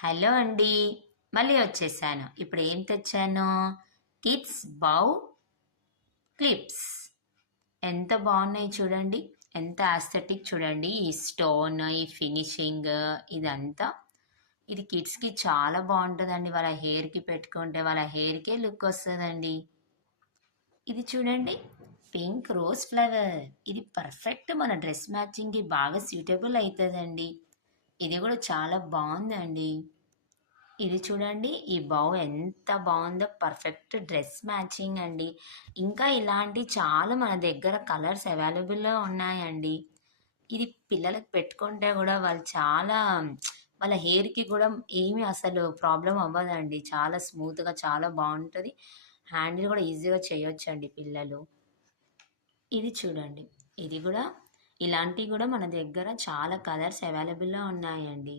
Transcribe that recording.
Hello అండి. మళ్ళీ వచ్చేసాను. ఇప్పుడు ఏం తెచ్చాను? కిడ్స్ బౌ క్లిప్స్. ఎంత బాగున్నాయి చూడండి. ఎంత ఆస్థెటిక్ చూడండి. ఈ స్టోన్, ఈ ఫినిషింగ్ ఇదంతా. ఇది కిడ్స్‌కి చాలా బాగుంటుందండి. వాళ్ళ హెయిర్‌కి పెట్టుకుంటే వాళ్ళ హెయిర్‌కే లుక్ వస్తుందండి. ఇది చూడండి. Pink rose flower. ఇది పర్ఫెక్ట్ మన డ్రెస్ మ్యాచింగ్‌కి బాగా సూటబుల్ అవుతుందండి. ఇది కూడా చాలా బాగుందండి. ఇది చూడండి. ఈ బౌ ఎంత బాగుందో పర్ఫెక్ట్ డ్రెస్ మ్యాచింగ్ అండి. ఇంకా ఇలాంటి చాలా మన దగ్గర కలర్స్ అవైలబుల్‌లో ఉన్నాయండి. ఇది పిల్లలకి పెట్టుకుంటే గూడా వాళ్ళు చాలా వాళ్ళ హెయిర్‌కి గూడా ఏమి అసలు ప్రాబ్లమ్ అవ్వదండి. చాలా స్మూత్‌గా చాలా బావుంటది. హ్యాండిల్ గూడా ఈజీగా చేయొచ్చండి పిల్లలు. ఇది చూడండి. ఇది గూడా ఇలాంటివి గూడా మన దగ్గర చాలా కలర్స్ అవైలబుల్‌లో ఉన్నాయండి.